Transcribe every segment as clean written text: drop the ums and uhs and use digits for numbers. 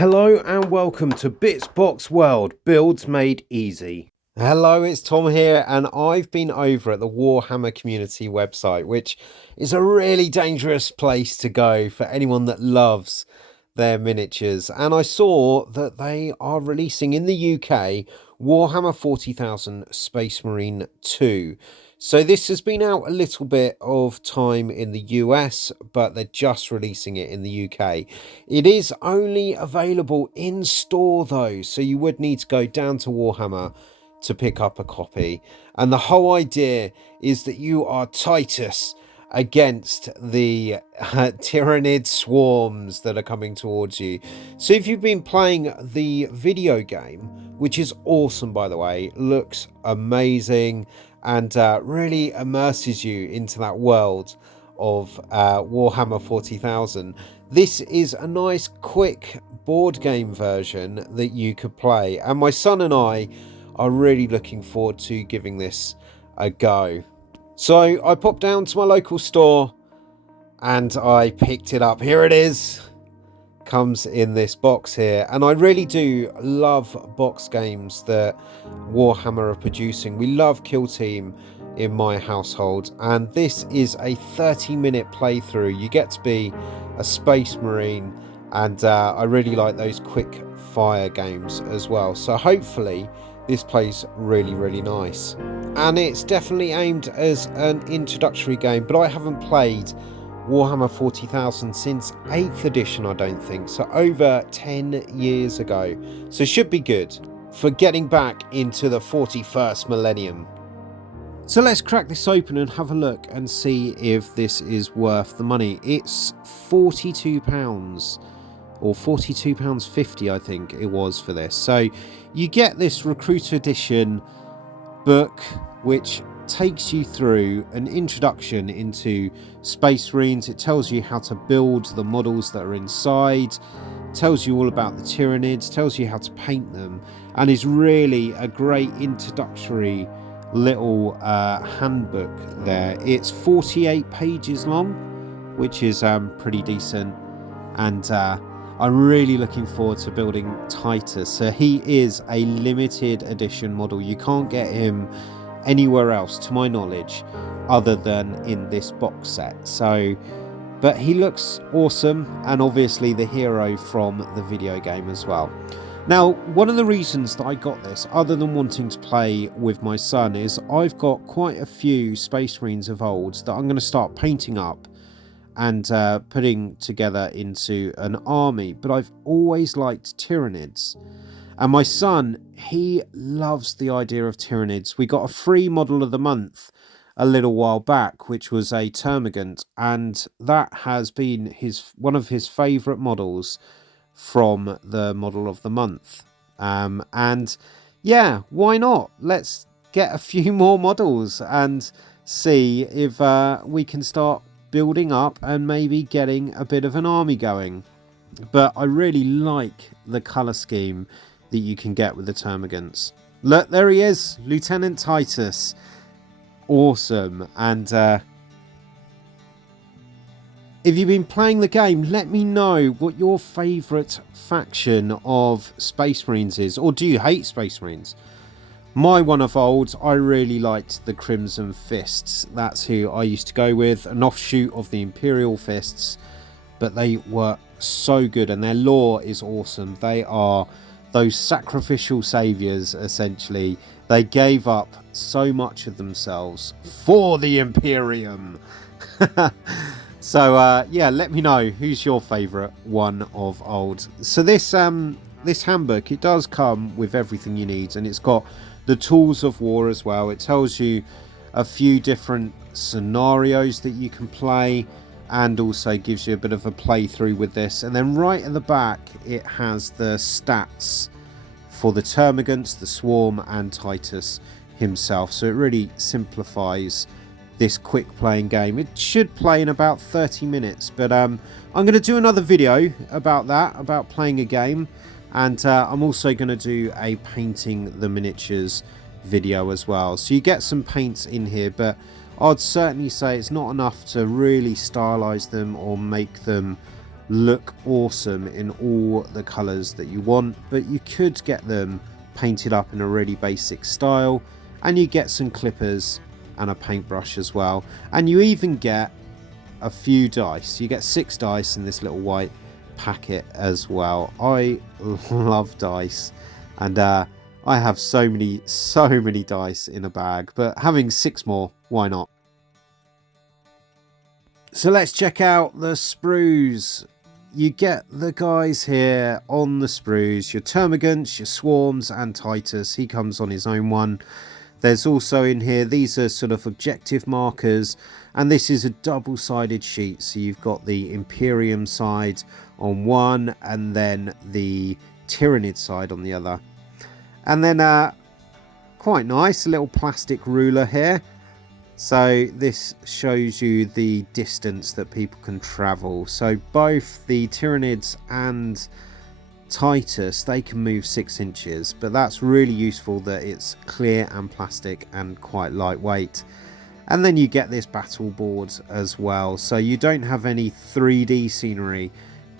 Hello and welcome to Bitsbox World, Builds Made Easy. Hello, it's Tom here, and I've been over at the Warhammer community website, which is a really dangerous place to go for anyone that loves their miniatures. And I saw that they are releasing in the UK Warhammer 40,000 Space Marine 2. So this has been out a little bit of time in the US, but they're just releasing it in the UK. It is only available in store though, so you would need to go down to Warhammer to pick up a copy. And the whole idea is that you are Titus against the tyrannid swarms that are coming towards you. So if you've been playing the video game, which is awesome by the way, looks amazing, and really immerses you into that world of Warhammer 40,000. This is a nice quick board game version that you could play, and my son and I are really looking forward to giving this a go. So I popped down to my local store and I picked it up. Here it is. Comes in this box here, and I really do love box games that Warhammer are producing. We love Kill Team in my household, and this is a 30-minute playthrough. You get to be a Space Marine, and I really like those quick fire games as well. So hopefully this plays really nice, and it's definitely aimed as an introductory game, but I haven't played Warhammer 40,000 since 8th edition, I don't think, so over 10 years ago. So should be good for getting back into the 41st millennium. So let's crack this open and have a look and see if this is worth the money. It's £42 or £42.50 I think it was for this. So you get this Recruiter Edition book which takes you through an introduction into Space Marines. It tells you how to build the models that are inside, tells you all about the Tyranids, tells you how to paint them, and is really a great introductory little handbook there. It's 48 pages long, which is pretty decent, and I'm really looking forward to building Titus. So he is a limited edition model. You can't get him anywhere else to my knowledge other than in this box set. So but he looks awesome, and obviously the hero from the video game as well. Now, one of the reasons that I got this, other than wanting to play with my son, is I've got quite a few Space Marines of old that I'm going to start painting up and putting together into an army. But I've always liked Tyranids, and my son, he loves the idea of Tyranids. We got a free model of the month a little while back, which was a Termagant, and that has been one of his favourite models from the model of the month. And yeah, why not? Let's get a few more models and see if we can start building up and maybe getting a bit of an army going. But I really like the colour scheme that you can get with the Termagants. Look, there he is, Lieutenant Titus. Awesome. And if you've been playing the game, let me know what your favourite faction of Space Marines is, or do you hate Space Marines? My one of old, I really liked the Crimson Fists. That's who I used to go with, an offshoot of the Imperial Fists, but they were so good, and their lore is awesome. They are those sacrificial saviours, essentially. They gave up so much of themselves for the Imperium. So yeah, let me know who's your favourite one of old. So this handbook, it does come with everything you need, and it's got the tools of war as well. It tells you a few different scenarios that you can play, and also gives you a bit of a playthrough with this. And then right at the back it has the stats for the Termagants, the Swarm, and Titus himself. So it really simplifies this quick playing game. It should play in about 30 minutes, but I'm going to do another video about that, about playing a game, and I'm also going to do a painting the miniatures video as well. So you get some paints in here, but I'd certainly say it's not enough to really stylize them or make them look awesome in all the colours that you want, but you could get them painted up in a really basic style, and you get some clippers and a paintbrush as well, and you even get a few dice. You get 6 dice in this little white packet as well. I love dice, and I have so many dice in a bag, but having 6 more, why not? So let's check out the sprues. You get the guys here on the sprues, your Termagants, your Swarms, and Titus. He comes on his own one. There's also in here, these are sort of objective markers, and this is a double-sided sheet. So you've got the Imperium side on one, and then the Tyranid side on the other. And then quite nice, a little plastic ruler here. So this shows you the distance that people can travel. So both the Tyranids and Titus, they can move 6 inches, but that's really useful that it's clear and plastic and quite lightweight. And then you get this battle board as well. So you don't have any 3D scenery,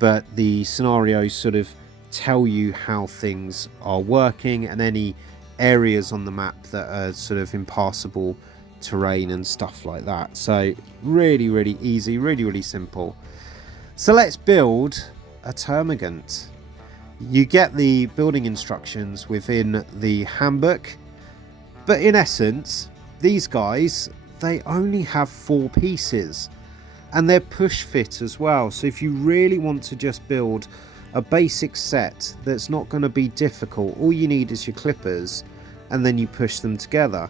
but the scenarios sort of tell you how things are working and any areas on the map that are sort of impassable terrain and stuff like that. So really easy, really simple. So let's build a Termagant. You get the building instructions within the handbook, but in essence these guys, they only have 4 pieces, and they're push fit as well. So if you really want to just build a basic set that's not going to be difficult, all you need is your clippers, and then you push them together.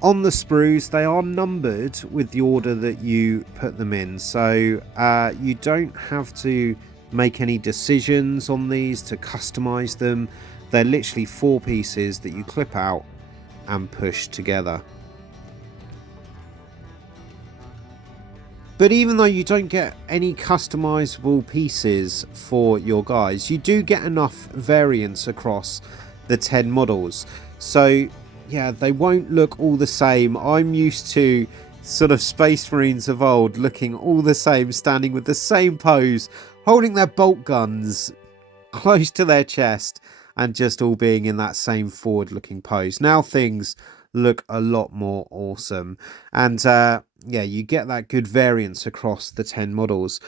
On the sprues, they are numbered with the order that you put them in, so you don't have to make any decisions on these to customize them. They're literally 4 pieces that you clip out and push together. But even though you don't get any customizable pieces for your guys, you do get enough variance across the 10 models. So yeah, they won't look all the same. I'm used to sort of Space Marines of old looking all the same, standing with the same pose, holding their bolt guns close to their chest, and just all being in that same forward looking pose. Now things look a lot more awesome, and yeah, you get that good variance across the 10 models.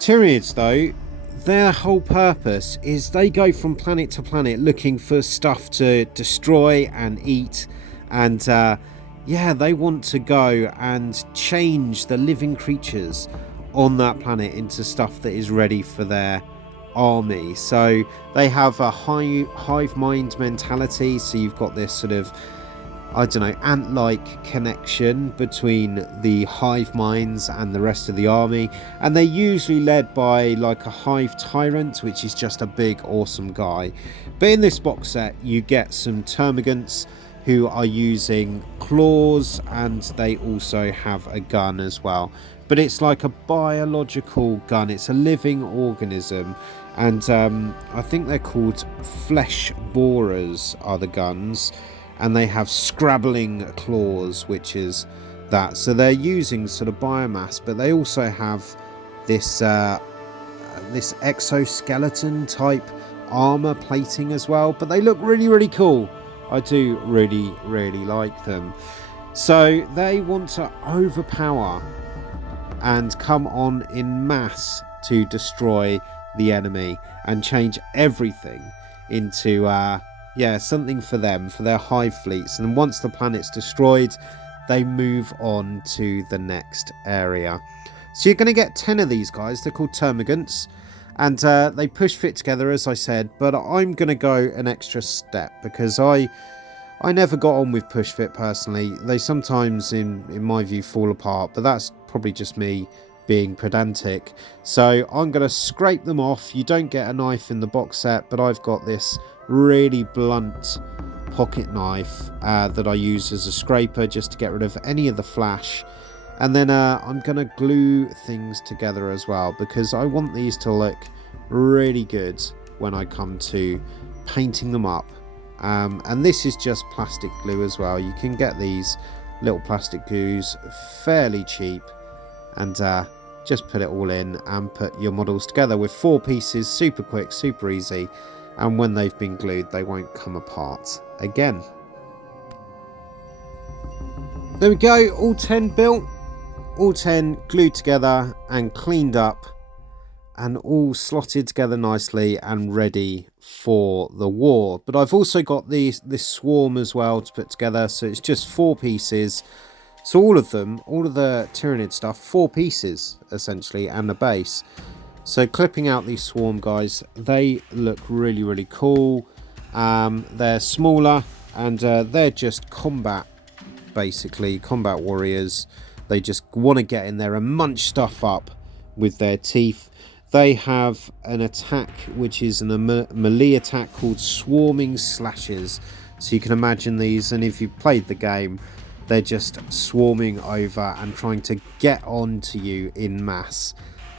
Tyranids though, their whole purpose is they go from planet to planet looking for stuff to destroy and eat, and yeah, they want to go and change the living creatures on that planet into stuff that is ready for their army. So they have a hive mind mentality, so you've got this sort of, I don't know, ant-like connection between the hive minds and the rest of the army, and they're usually led by like a hive tyrant, which is just a big awesome guy. But in this box set you get some Termagants who are using claws, and they also have a gun as well, but it's like a biological gun. It's a living organism, and I think they're called flesh borers are the guns, and they have scrabbling claws, which is that. So they're using sort of biomass, but they also have this this exoskeleton type armor plating as well. But they look really cool. I do really like them. So they want to overpower and come on in mass to destroy the enemy and change everything into yeah, something for them, for their hive fleets. And once the planet's destroyed, they move on to the next area. So you're going to get 10 of these guys. They're called Termagants, and they push fit together, as I said, but I'm going to go an extra step because I never got on with push fit personally. They sometimes, in my view, fall apart, but that's probably just me being pedantic. So I'm going to scrape them off. You don't get a knife in the box set, but I've got this really blunt pocket knife that I use as a scraper just to get rid of any of the flash. And then I'm going to glue things together as well, because I want these to look really good when I come to painting them up. And this is just plastic glue as well. You can get these little plastic glues fairly cheap, and just put it all in and put your models together with 4 pieces. Super quick, super easy, and when they've been glued they won't come apart again. There we go, all 10 built, all 10 glued together and cleaned up, and all slotted together nicely and ready for the war. But I've also got this swarm as well to put together, so it's just 4 pieces. So all of them, all of the Tyranid stuff, 4 pieces essentially, and the base. So clipping out these swarm guys, they look really, really cool. They're smaller, and they're just combat, basically combat warriors. They just want to get in there and munch stuff up with their teeth. They have an attack which is a melee attack called Swarming Slashes. So you can imagine these, and if you've played the game, they're just swarming over and trying to get onto you in mass,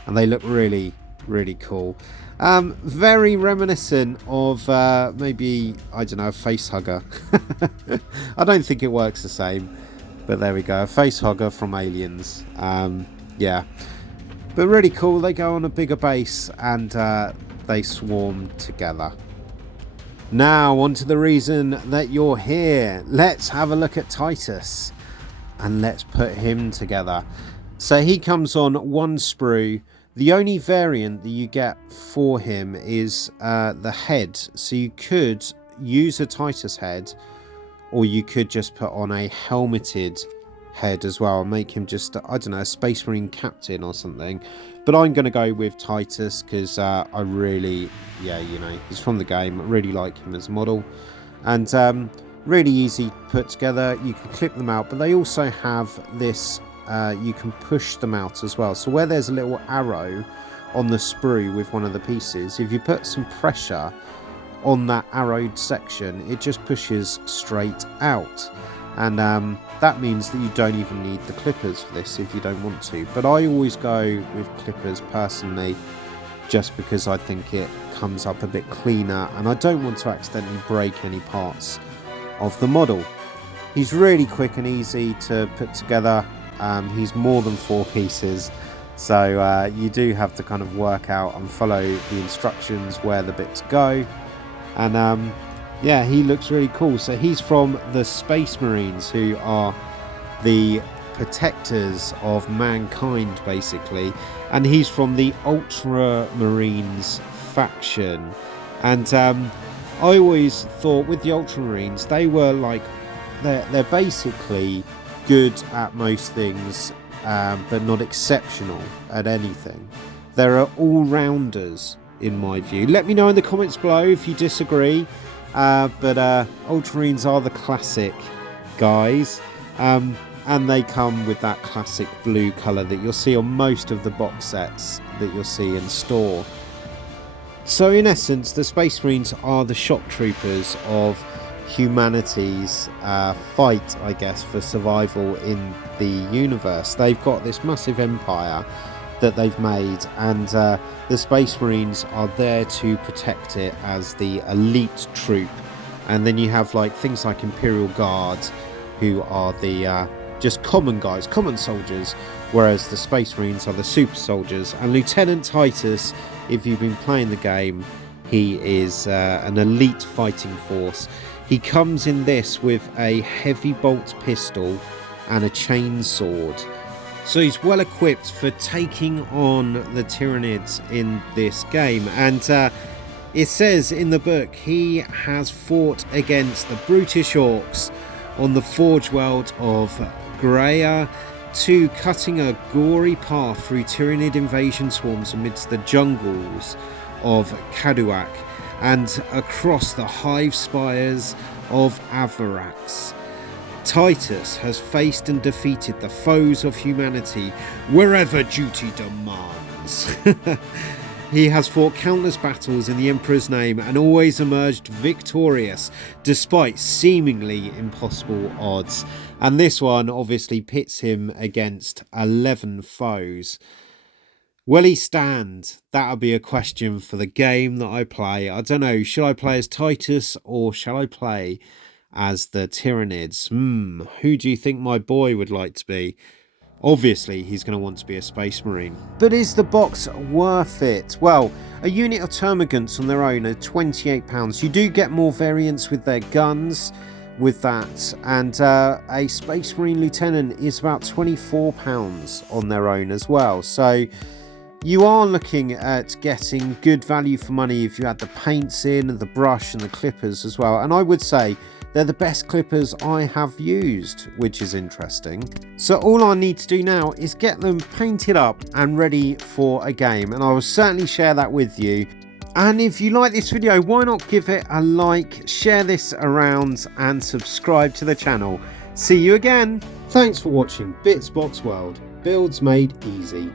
and they look really, really cool. Very reminiscent of maybe, I don't know, a face hugger. I don't think it works the same, but there we go, a face hugger from Aliens. Yeah, but really cool. They go on a bigger base and they swarm together. Now on to the reason that you're here. Let's have a look at Titus and let's put him together. So he comes on 1 sprue. The only variant that you get for him is the head. So you could use a Titus head, or you could just put on a helmeted head as well and make him just, I don't know, a Space Marine captain or something. But I'm going to go with Titus because I really, yeah, you know, he's from the game. I really like him as a model, and really easy to put together. You can clip them out, but they also have this, you can push them out as well. So where there's a little arrow on the sprue with one of the pieces, if you put some pressure on that arrowed section, it just pushes straight out. And that means that you don't even need the clippers for this if you don't want to. But I always go with clippers personally, just because I think it comes up a bit cleaner and I don't want to accidentally break any parts of the model. He's really quick and easy to put together. He's more than 4 pieces, so you do have to kind of work out and follow the instructions where the bits go. And yeah, he looks really cool. So he's from the Space Marines, who are the protectors of mankind, basically. And he's from the Ultramarines faction. And I always thought with the Ultramarines, they were like, they're basically good at most things, but not exceptional at anything. They're all-rounders, in my view. Let me know in the comments below if you disagree. But Ultramarines are the classic guys, and they come with that classic blue colour that you'll see on most of the box sets that you'll see in store. So in essence, the Space Marines are the shock troopers of humanity's fight, I guess, for survival in the universe. They've got this massive empire that they've made, and the Space Marines are there to protect it as the elite troop. And then you have like things like Imperial Guards, who are the just common guys, common soldiers, whereas the Space Marines are the super soldiers. And Lieutenant Titus, if you've been playing the game, he is an elite fighting force. He comes in this with a heavy bolt pistol and a chain sword. So he's well equipped for taking on the Tyranids in this game. And it says in the book he has fought against the brutish orcs on the Forge World of Greya, to cutting a gory path through Tyranid invasion swarms amidst the jungles of Kaduak and across the hive spires of Avarax. Titus has faced and defeated the foes of humanity wherever duty demands. He has fought countless battles in the Emperor's name and always emerged victorious despite seemingly impossible odds. And this one obviously pits him against 11 foes. Will he stand? That'll be a question for the game that I play. I don't know, should I play as Titus or shall I play as the Tyranids? Who do you think my boy would like to be? Obviously, he's going to want to be a Space Marine. But is the box worth it? Well, a unit of Termagants on their own are £28. You do get more variants with their guns with that, and a Space Marine Lieutenant is about £24 on their own as well. So you are looking at getting good value for money if you add the paints in and the brush and the clippers as well. And I would say they're the best clippers I have used, which is interesting. So all I need to do now is get them painted up and ready for a game, and I will certainly share that with you. And if you like this video, why not give it a like, share this around and subscribe to the channel. See you again. Thanks for watching Bits Box World, builds made easy.